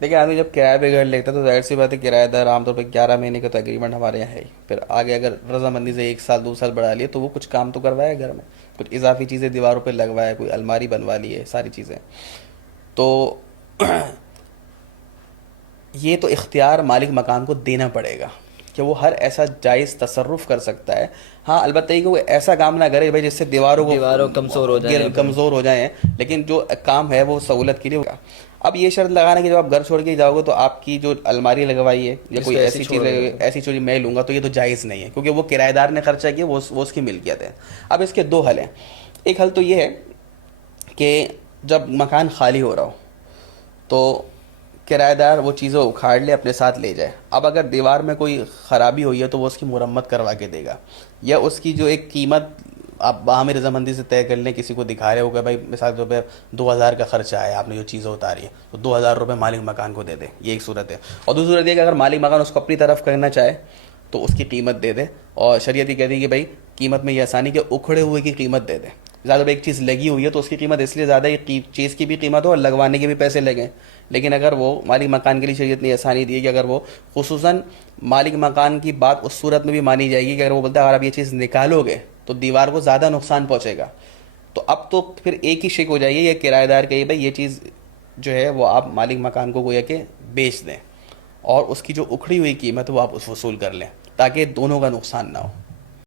دیکھیں آدمی جب کرایہ پہ گھر لیتا ہے تو ظاہر سی بات ہے کرایہ دار عام طور پہ 11 مہینے کا تو ایگریمنٹ ہمارے یہاں ہے ہی، پھر آگے اگر رضامندی سے 1 سال 2 سال بڑھا لیے تو وہ کچھ کام تو کروایا گھر میں، کچھ اضافی چیزیں دیواروں پہ لگوایا، کوئی الماری بنوا لی ہے، ساری چیزیں تو یہ تو اختیار مالک مکان کو دینا پڑے گا کہ وہ ہر ایسا جائز تصرف کر سکتا ہے. ہاں البتہ یہ کہ وہ ایسا کام نہ کرے بھائی جس سے دیواروں کو دیواروں کمزور ہو جائیں اپن. کمزور ہو جائیں، لیکن جو کام ہے وہ سہولت کے لیے ہوگا. اب یہ شرط لگانا کہ جب آپ گھر چھوڑ کے جاؤ گے تو آپ کی جو الماری لگوائی ہے یا اس کوئی کو ایسے ایسی چیز چھوڑ دو گے. ایسی چیز میں لوں گا تو یہ تو جائز نہیں ہے، کیونکہ وہ کرایہ دار نے خرچہ کیا، وہ اس کی ملکیت ہے. اب اس کے دو حل ہیں. ایک حل تو یہ ہے کہ جب مکان خالی ہو رہا ہو تو کرایہ دار وہ چیزیں اکھاڑ لے اپنے ساتھ لے جائے. اب اگر دیوار میں کوئی خرابی ہوئی ہے تو وہ اس کی مرمت کروا کے دے گا، یا اس کی جو ایک قیمت آپ باہمی رضامندی سے طے کر لیں، کسی کو دکھا رہے ہو کہ بھائی مثال کے طور پہ 2,000 کا خرچہ ہے، آپ نے جو چیزیں اتاری ہیں تو 2,000 روپے مالک مکان کو دے دے. یہ ایک صورت ہے. اور دوسری صورت یہ کہ اگر مالک مکان اس کو اپنی طرف کرنا چاہے تو اس کی قیمت دے دے. اور شریعت یہ کہتی ہے کہ بھائی قیمت میں یہ آسانی کہ اکھڑے ہوئے کی قیمت دے دے. زیادہ ایک چیز لگی ہوئی ہے تو اس کی قیمت اس لیے زیادہ ہے، چیز کی بھی قیمت ہو اور لگوانے کے بھی پیسے لگیں. لیکن اگر وہ مالک مکان کے لیے شریعت نے آسانی دی ہے کہ اگر وہ خصوصاً مالک مکان کی بات اس صورت میں بھی مانی جائے گی کہ اگر وہ بولتا ہے اگر آپ یہ چیز نکالو گے تو دیوار کو زیادہ نقصان پہنچے گا، تو اب تو پھر ایک ہی شک ہو جائے گی یہ کرایہ دار کہ بھائی یہ چیز جو ہے وہ آپ مالک مکان کو گویا کہ بیچ دیں، اور اس کی جو اکھڑی ہوئی قیمت وہ آپ اس وصول کر لیں تاکہ دونوں کا نقصان نہ ہو.